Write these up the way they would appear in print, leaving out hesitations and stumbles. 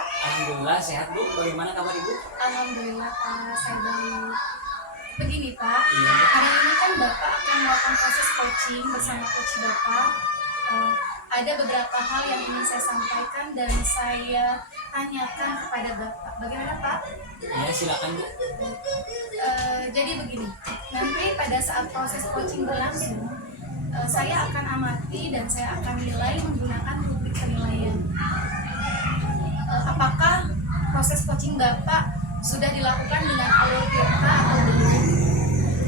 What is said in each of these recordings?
Pak? Alhamdulillah sehat Bu. Bagaimana kabar Ibu? Alhamdulillah Pak, saya baik. Begini Pak, Iya. hari ini kan Bapak akan melakukan proses coaching bersama coach Bapak. Ada beberapa hal yang ingin saya sampaikan dan saya tanyakan kepada Bapak. Bagaimana Pak? Iya silakan Bu. Jadi begini, nanti pada saat proses coaching berlangsung, saya akan amati dan saya akan nilai menggunakan rubrik penilaian. Apakah proses coaching Bapak sudah dilakukan dengan alur tirta atau belum?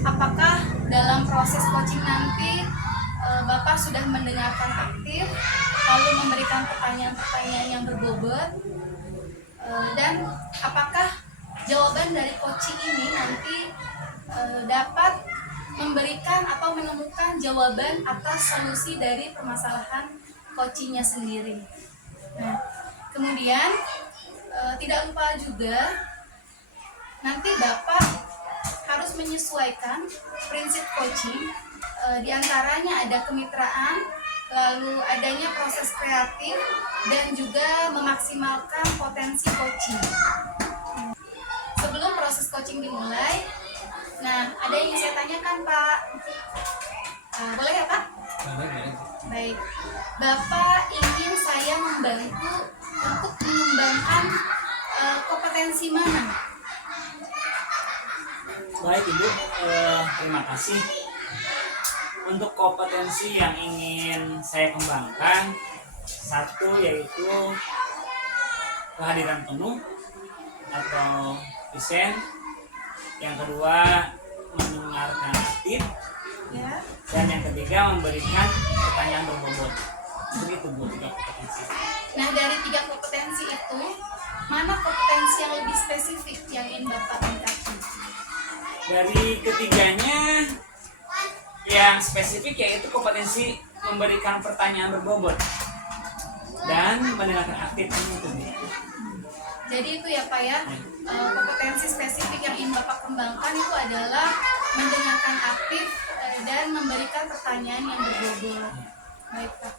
Apakah dalam proses coaching nanti Bapak sudah mendengarkan aktif, lalu memberikan pertanyaan-pertanyaan yang berbobot, dan apakah jawaban dari coaching ini nanti dapat memberikan atau menemukan jawaban atas solusi dari permasalahan coachingnya sendiri. Nah, kemudian tidak lupa juga nanti Bapak harus menyesuaikan prinsip coaching, diantaranya ada kemitraan, lalu adanya proses kreatif, dan juga memaksimalkan potensi coaching. Sebelum proses coaching dimulai, nah ada yang ingin saya tanyakan Pak. Boleh ya Pak? Boleh. Baik, Bapak ingin saya membantu untuk mengembangkan kompetensi mana? Baik Ibu, terima kasih. Untuk kompetensi yang ingin saya kembangkan, satu yaitu kehadiran penuh atau present. Yang kedua mendengarkan aktif, Ya. dan yang ketiga memberikan pertanyaan berbobot. Begitu Bu, tiga kompetensi. Nah dari 3 kompetensi itu, mana kompetensi yang lebih spesifik yang ingin Bapak tingkatkan? Dari ketiganya yang spesifik yaitu kompetensi memberikan pertanyaan berbobot dan mendengarkan aktif. Jadi itu ya Pak ya, kompetensi spesifik yang ingin Bapak kembangkan itu adalah mendengarkan aktif dan memberikan pertanyaan yang berbobot. Baik Pak.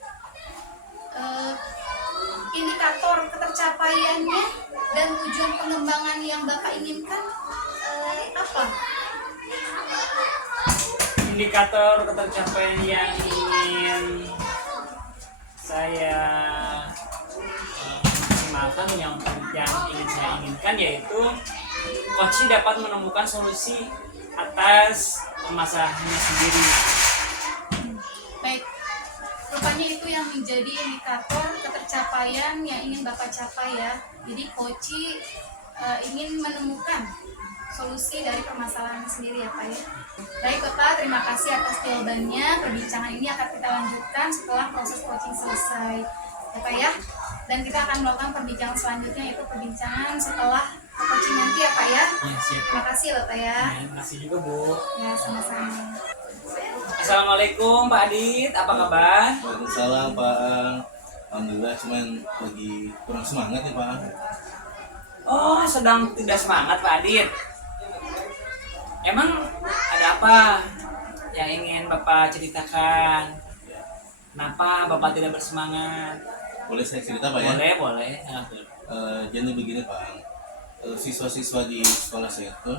Indikator ketercapaiannya dan tujuan pengembangan yang Bapak inginkan apa? Indikator ketercapaian yang ingin saya maksimalkan, yang ingin saya inginkan yaitu coach dapat menemukan solusi atas masalahnya sendiri. Baik, rupanya itu yang menjadi indikator ketercapaian yang ingin Bapak capai ya. Jadi coach ingin menemukan solusi dari permasalahan sendiri ya Pak ya. Baik Bapak, terima kasih atas jawabannya. Perbincangan ini akan kita lanjutkan setelah proses coaching selesai ya Pak ya. Dan kita akan melakukan perbincangan selanjutnya, yaitu perbincangan setelah coaching nanti ya Pak ya. Ya, siap. Terima kasih ya Bapak ya. Terima kasih juga Bu. Ya sama-sama. Assalamualaikum Pak Adit, apa kabar? Waalaikumsalam Pak. Alhamdulillah, cuman lagi kurang semangat nih Pak. Oh, sedang tidak semangat Pak Adit. Emang ada apa yang ingin Bapak ceritakan? Kenapa Bapak tidak bersemangat? Boleh saya cerita Pak ya? Boleh. Jadi begini Pak, siswa-siswa di sekolah saya itu,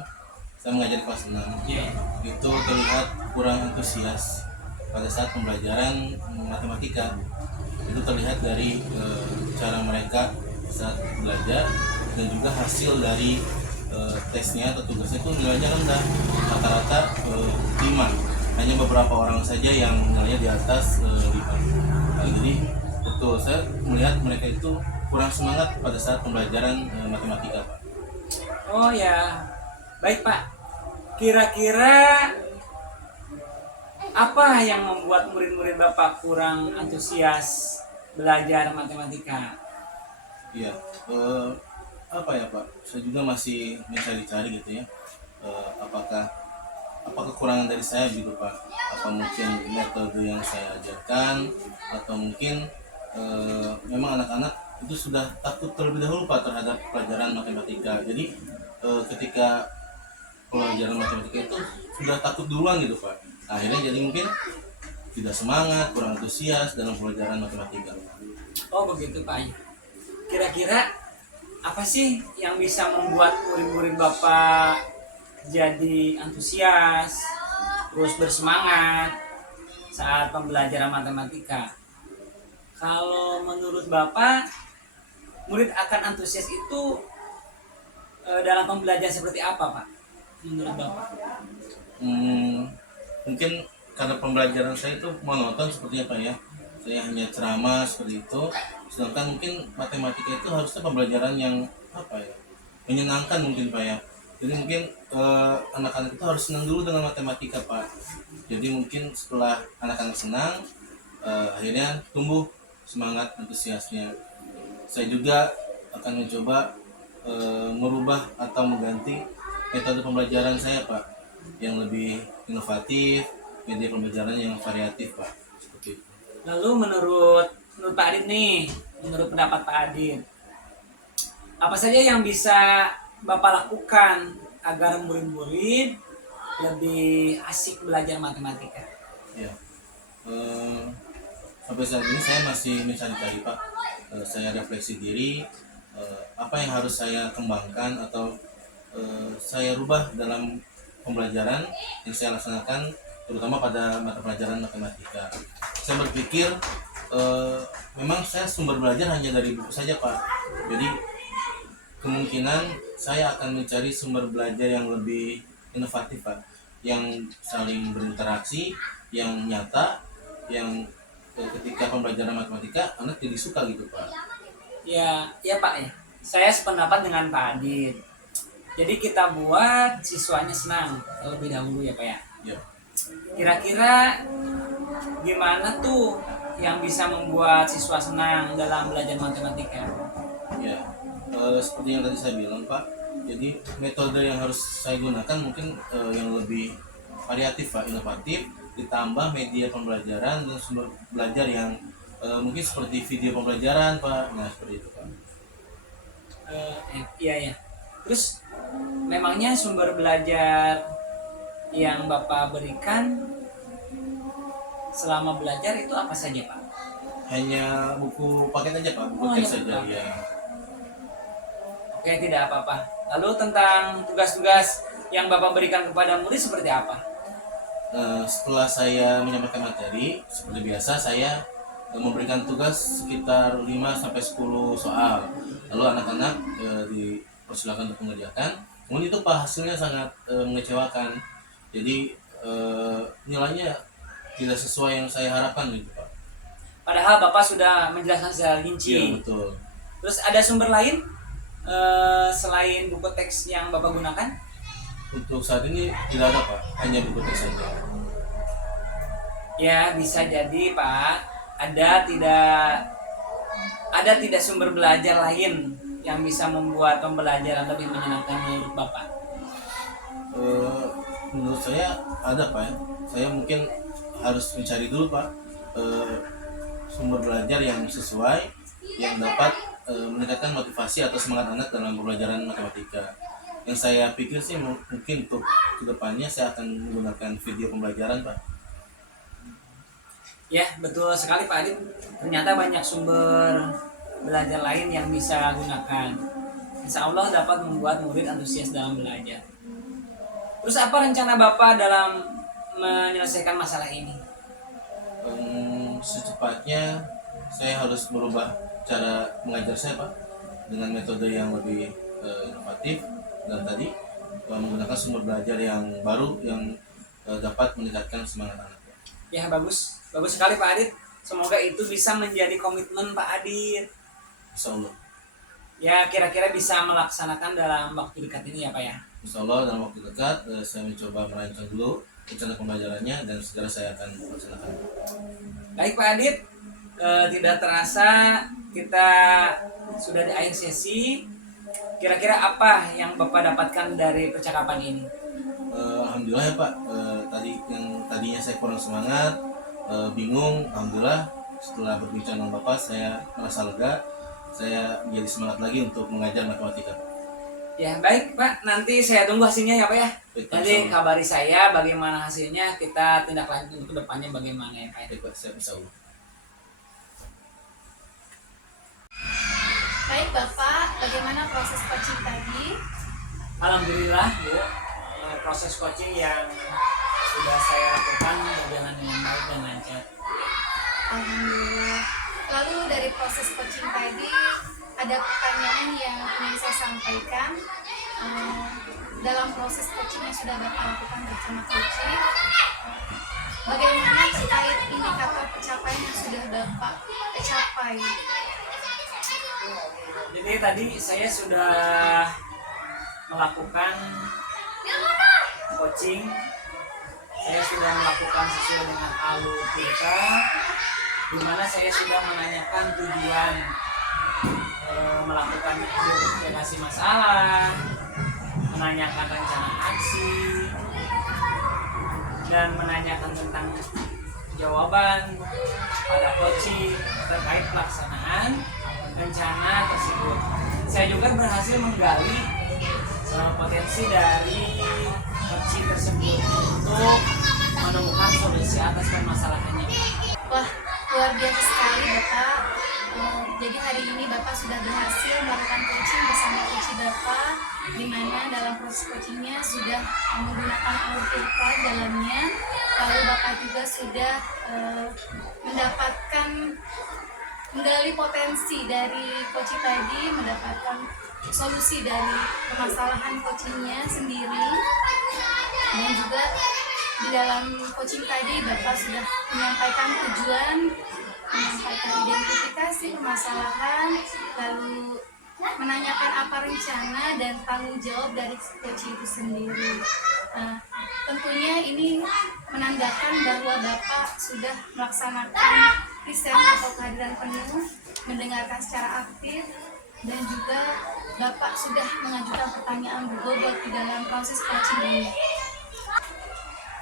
saya mengajar kelas 6, Iya. itu terlihat kurang antusias pada saat pembelajaran matematika. Itu terlihat dari cara mereka saat belajar dan juga hasil dari tesnya atau tugasnya itu nilainya rendah, rata-rata 5. Hanya beberapa orang saja yang nilainya di atas 5. Nah, jadi betul saya melihat mereka itu kurang semangat pada saat pembelajaran matematika Pak. Oh ya, baik Pak. Kira-kira apa yang membuat murid-murid Bapak kurang antusias belajar matematika? Iya, apa ya Pak? Saya juga masih mencari-cari gitu ya. Apakah kekurangan dari saya gitu Pak? Apa mungkin metode yang saya ajarkan, atau mungkin memang anak-anak itu sudah takut terlebih dahulu Pak terhadap pelajaran matematika. Jadi ketika pelajaran matematika itu sudah takut duluan gitu Pak. Akhirnya jadi mungkin tidak semangat, kurang antusias dalam pelajaran matematika. Oh begitu Pak. Kira-kira apa sih yang bisa membuat murid-murid Bapak jadi antusias, terus bersemangat saat pembelajaran matematika? Kalau menurut Bapak, murid akan antusias itu dalam pembelajaran seperti apa, Pak? Menurut Bapak? Mungkin karena pembelajaran saya itu monoton sepertinya Pak ya. Saya hanya ceramah seperti itu. Sedangkan mungkin matematika itu harusnya pembelajaran yang apa ya, menyenangkan mungkin Pak ya. Jadi mungkin anak-anak itu harus senang dulu dengan matematika Pak. Jadi mungkin setelah anak-anak senang, akhirnya tumbuh semangat antusiasnya. Saya juga akan mencoba merubah atau mengganti metode pembelajaran saya Pak, yang lebih inovatif, media pembelajaran yang variatif Pak. Seperti itu. Lalu menurut Pak Adit nih, menurut pendapat Pak Adit, apa saja yang bisa Bapak lakukan agar murid-murid lebih asik belajar matematika? Ya. Sampai saat ini saya masih mencari-cari Pak. Saya refleksi diri, apa yang harus saya kembangkan atau saya rubah dalam pembelajaran yang saya laksanakan, terutama pada mata pelajaran matematika. Saya berpikir memang saya sumber belajar hanya dari buku saja Pak. Jadi kemungkinan saya akan mencari sumber belajar yang lebih inovatif Pak, yang saling berinteraksi, yang nyata, yang ketika pembelajaran matematika anak jadi suka gitu Pak. Ya Pak ya. Saya sependapat dengan Pak Adit. Jadi kita buat siswanya senang terlebih dahulu ya Pak ya. Ya. Kira-kira gimana tuh yang bisa membuat siswa senang dalam belajar matematika? Ya, seperti yang tadi saya bilang Pak. Jadi metode yang harus saya gunakan mungkin yang lebih variatif Pak, inovatif, ditambah media pembelajaran dan sumber belajar yang mungkin seperti video pembelajaran Pak. Nah seperti itu Pak. Iya ya. Terus memangnya sumber belajar yang Bapak berikan selama belajar itu apa saja Pak? Hanya buku paket aja Pak, buku Oh, teks hanya saja buku ya. Oke, tidak apa-apa. Lalu tentang tugas-tugas yang Bapak berikan kepada murid seperti apa? Setelah saya menyampaikan materi, seperti biasa saya memberikan tugas sekitar 5-10 soal. Lalu anak-anak dipersilakan untuk mengerjakan. Kemudian itu Pak hasilnya sangat mengecewakan. Jadi nilainya tidak sesuai yang saya harapkan gitu Pak. Padahal Bapak sudah menjelaskan secara Iya rinci. betul. Terus ada sumber lain selain buku teks yang Bapak gunakan? Untuk saat ini tidak ada Pak, hanya buku teks saja. Ya, bisa jadi Pak. Ada tidak sumber belajar lain yang bisa membuat pembelajaran lebih menyenangkan menurut Bapak? Menurut saya ada Pak ya. Saya mungkin harus mencari dulu Pak sumber belajar yang sesuai, yang dapat meningkatkan motivasi atau semangat anak dalam pembelajaran matematika. Yang saya pikir sih mungkin untuk kedepannya saya akan menggunakan video pembelajaran Pak. Ya, betul sekali Pak Adit. Ternyata banyak sumber belajar lain yang bisa gunakan. Insya Allah dapat membuat murid antusias dalam belajar. Terus apa rencana Bapak dalam menyelesaikan masalah ini? Secepatnya saya harus merubah cara mengajar saya Pak, dengan metode yang lebih inovatif, dan tadi menggunakan sumber belajar yang baru yang dapat meningkatkan semangat anak. Ya, bagus sekali Pak Adit. Semoga itu bisa menjadi komitmen Pak Adit. Insya Allah. Ya, kira-kira bisa melaksanakan dalam waktu dekat ini ya Pak ya. Insya Allah dalam waktu dekat saya mencoba merancang dulu rencana pembelajarannya dan segera saya akan melaksanakan. Baik Pak Adit, tidak terasa kita sudah di akhir sesi. Kira-kira apa yang Bapak dapatkan dari percakapan ini? Alhamdulillah ya Pak, tadinya saya kurang semangat, bingung, alhamdulillah setelah berbincang dengan Bapak saya merasa lega, saya menjadi semangat lagi untuk mengajar matematika. Ya baik Pak, nanti saya tunggu hasilnya ya Pak ya. Baik, Pak, Nanti insya Allah. kabari saya bagaimana hasilnya, kita tindak lanjut untuk kedepannya bagaimana ya Pak ya. Baik Pak, saya insya Allah. Baik Bapak, bagaimana proses coaching tadi? Alhamdulillah Bu, proses coaching yang sudah saya lakukan berjalan dengan baik dan lancar. Alhamdulillah. Lalu dari proses coaching tadi ada pertanyaan yang ingin saya sampaikan. Dalam proses coaching yang sudah Bapak lakukan bersama coaching, bagaimana terkait indikator pencapaian yang sudah Bapak capai? Jadi tadi saya sudah melakukan coaching, saya sudah melakukan sesuai dengan alur kita, di mana saya sudah menanyakan tujuan melakukan identifikasi masalah, menanyakan rencana aksi, dan menanyakan tentang jawaban pada coaching terkait pelaksanaan rencana tersebut. Saya juga berhasil menggali potensi dari coaching tersebut untuk menemukan solusi atas permasalahannya. Wah, luar biasa sekali Bapak. Jadi hari ini Bapak sudah berhasil melakukan coaching bersama coach Bapak, di mana dalam proses coachingnya sudah menggunakan alur filter dalamnya. Lalu Bapak juga sudah mendapatkan menggali potensi dari coaching tadi, mendapatkan solusi dari permasalahan coachingnya sendiri, dan juga di dalam coaching tadi Bapak sudah menyampaikan tujuan, menyampaikan identifikasi permasalahan, lalu menanyakan apa rencana dan tanggung jawab dari coaching itu sendiri. Tentunya ini menandakan bahwa Bapak sudah melaksanakan present atau kehadiran penuh, mendengarkan secara aktif, dan juga Bapak sudah mengajukan pertanyaan berbobot di dalam proses coaching ini.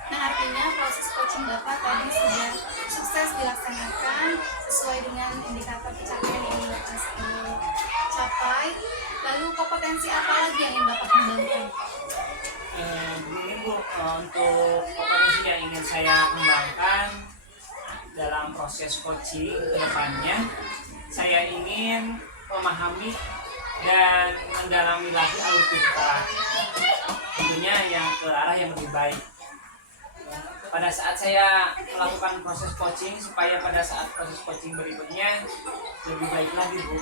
Nah, artinya proses coaching Bapak tadi sudah sukses dilaksanakan sesuai dengan indikator pencapaian yang Bapak capai. Lalu kompetensi apa lagi yang ingin Bapak kembangkan? Begini Bu, untuk kompetensi yang ingin saya kembangkan dalam proses coaching ke depannya, saya ingin memahami dan mendalami lagi alur kita, tentunya yang ke arah yang lebih baik. Pada saat saya melakukan proses coaching, supaya pada saat proses coaching berikutnya lebih baik lagi Bu.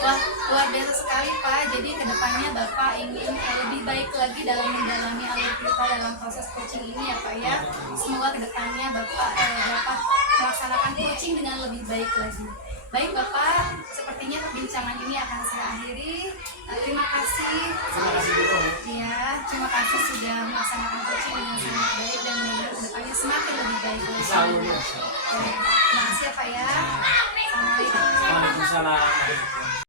Wah, luar biasa sekali Pak. Jadi kedepannya Bapak ingin lebih baik lagi dalam mendalami alur kita dalam proses coaching ini ya Pak ya. Semoga kedepannya Bapak dapat melaksanakan coaching dengan lebih baik lagi. Baik Bapak, sepertinya perbincangan ini akan saya akhiri. Terima kasih. Terima kasih Bu. Ya, terima kasih sudah melaksanakan coaching dengan sangat baik dan mudah-mudahan kedepannya semakin lebih baik lagi. Insya Allah. Terima kasih ya Pak ya. Assalamualaikum. Waalaikumsalam.